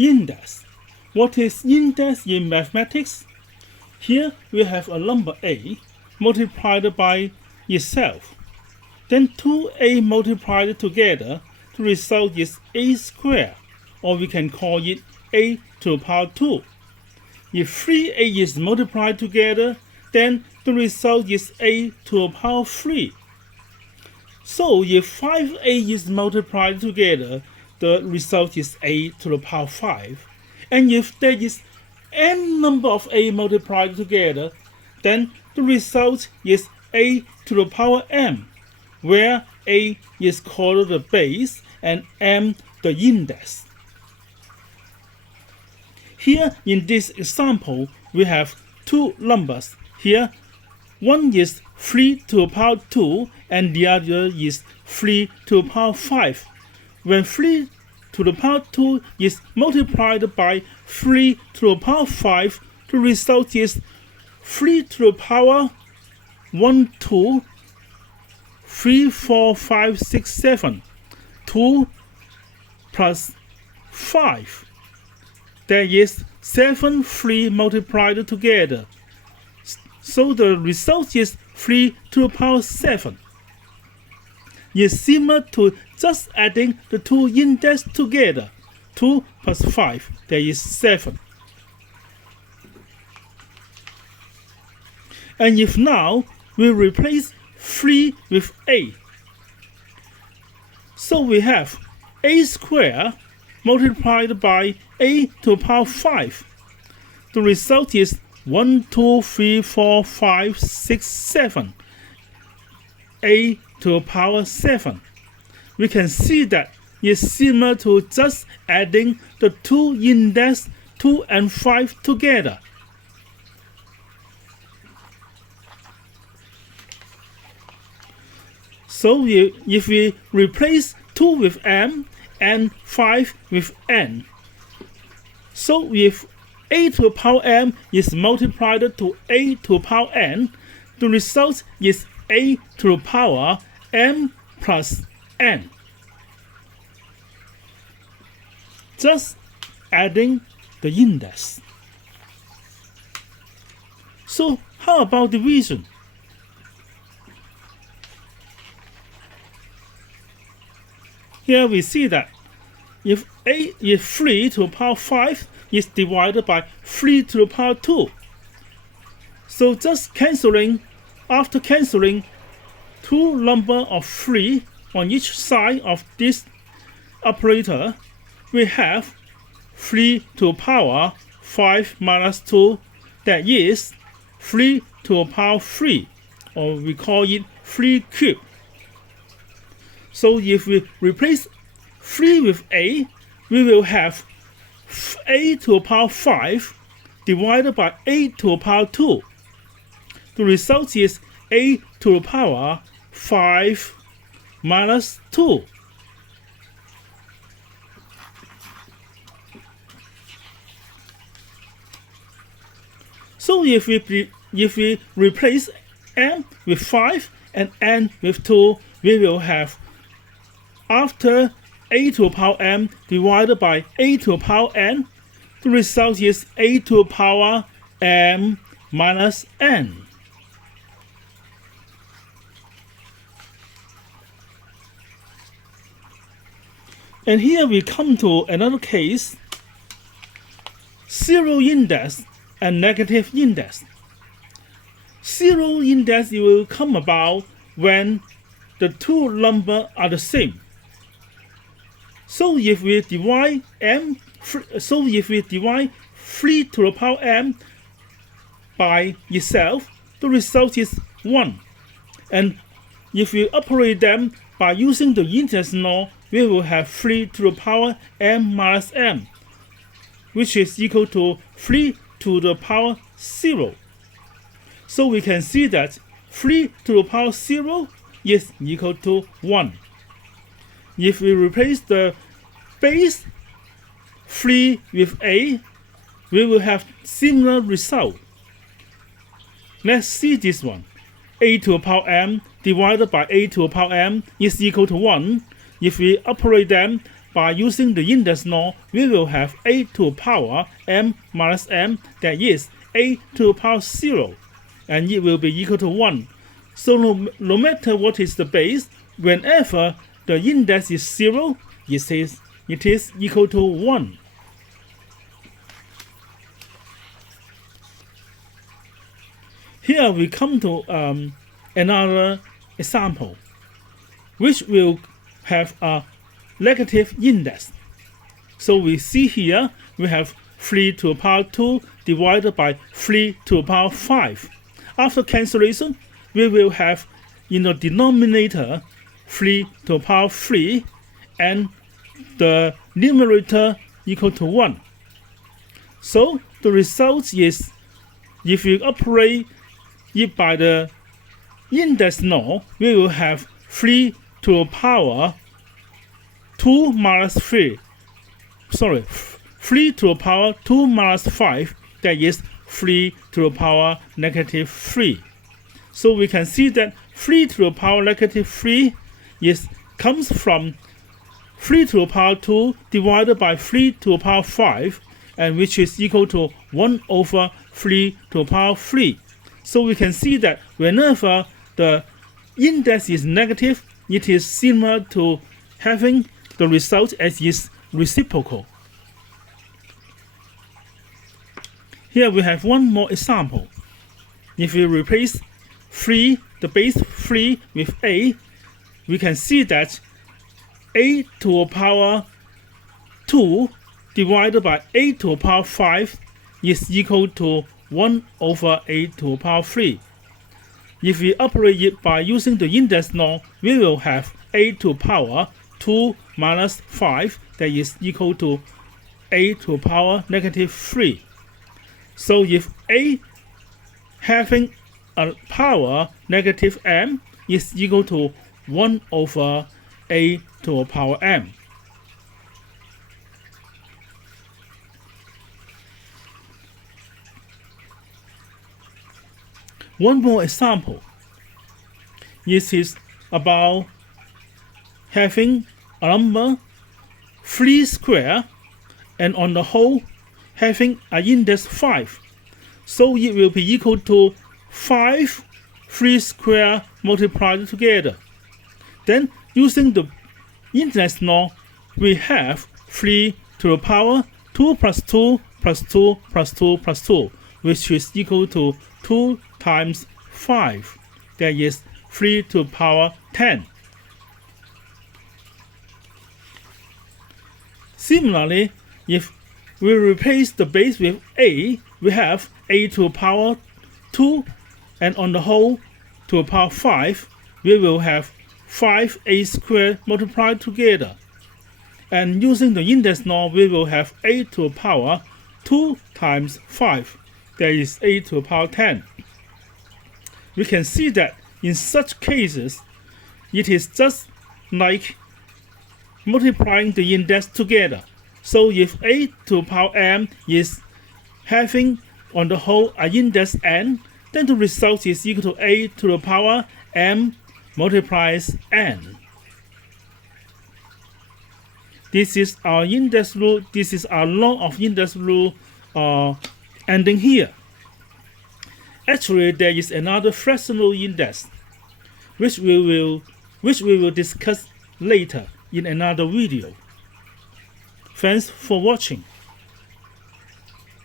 index. What is index in mathematics? Here we have a number a multiplied by itself. Then 2a multiplied together, the result is a squared, or we can call it a to the power 2. If 3a is multiplied together, then the result is a to the power 3. So if 5a is multiplied together, the result is a to the power 5. And if there is n number of a multiplied together, then the result is a to the power m, where a is called the base and m the index. Here in this example, we have two numbers. Here, one is 3 to the power 2 and the other is 3 to the power 5. When 3 to the power 2 is multiplied by 3 to the power 5, the result is 3 to the power 1, 2, 3, 4, 5, 6, 7. 2 plus 5. There is 7 3 multiplied together. So the result is 3 to the power 7. It's similar to just adding the two indexes together. 2 plus 5, there is 7. And if now we replace 3 with a, so we have a squared multiplied by a to the power 5. The result is 1, 2, 3, 4, 5, 6, 7. A to the power 7. We can see that it's similar to just adding the two indexes 2 and 5 together. So if we replace 2 with m and 5 with n, so if a to the power m is multiplied to a to the power n, the result is a to the power m plus n. Just adding the index. So how about division? Here we see that if a is 3 to the power 5 is divided by 3 to the power 2. So just after cancelling two number of 3 on each side of this operator, we have 3 to the power 5 minus 2, that is 3 to the power 3, or we call it 3 cubed. So if we replace 3 with a, we will have a to the power 5 divided by a to the power 2. The result is a to the power 5 minus 2. So if we replace m with 5 and n with 2, we will have, after a to the power m divided by a to the power n, the result is a to the power m minus n. And here we come to another case, zero index and negative index. Zero index will come about when the two numbers are the same. So if we divide 3 to the power m by itself, the result is 1. And if we operate them by using the index law, we will have 3 to the power m minus m, which is equal to 3 to the power 0. So we can see that 3 to the power 0 is equal to 1. If we replace the base 3 with a, we will have similar result. Let's see this one. A to the power m divided by a to the power m is equal to 1. If we operate them by using the index law, we will have a to the power m minus m, that is a to the power 0, and it will be equal to 1. So no matter what is the base, whenever the index is 0, it is equal to 1. Here we come to another example, which will have a negative index. So we see here we have 3 to the power 2 divided by 3 to the power 5. After cancellation, we will have in the denominator 3 to the power 3 and the numerator equal to 1. So the result is, if we operate it by the index law, we will have 3 to the power 2 minus 3. 3 to the power 2 minus 5, that is 3 to the power negative 3. So we can see that 3 to the power negative 3 comes from 3 to the power 2 divided by 3 to the power 5, and which is equal to 1 over 3 to the power 3. So we can see that whenever the index is negative, it is similar to having the result as its reciprocal. Here we have one more example. If we replace 3, the base 3 with a, we can see that a to the power 2 divided by a to the power 5 is equal to 1 over a to the power 3. If we operate it by using the index law, we will have a to the power 2 minus 5, that is equal to a to the power negative 3. So if a having a power negative m is equal to 1 over a to the power m. One more example. This is about having a number 3 square and on the whole having an index 5. So it will be equal to 5 3 square multiplied together. Then using the index law, we have 3 to the power 2 plus 2 plus 2 plus 2 plus 2, which is equal to 2 times 5. That is 3 to the power 10. Similarly, if we replace the base with a, we have a to the power 2, and on the whole to the power 5, we will have 5a squared multiplied together. And using the index law, we will have a to the power 2 times 5, that is a to the power 10. We can see that in such cases, it is just like multiplying the index together. So if a to the power m is having on the whole an index n, then the result is equal to a to the power m multiplies n. This is our index rule. This is our law of index rule ending here. Actually, there is another fractional index, which we will discuss later in another video. Thanks for watching.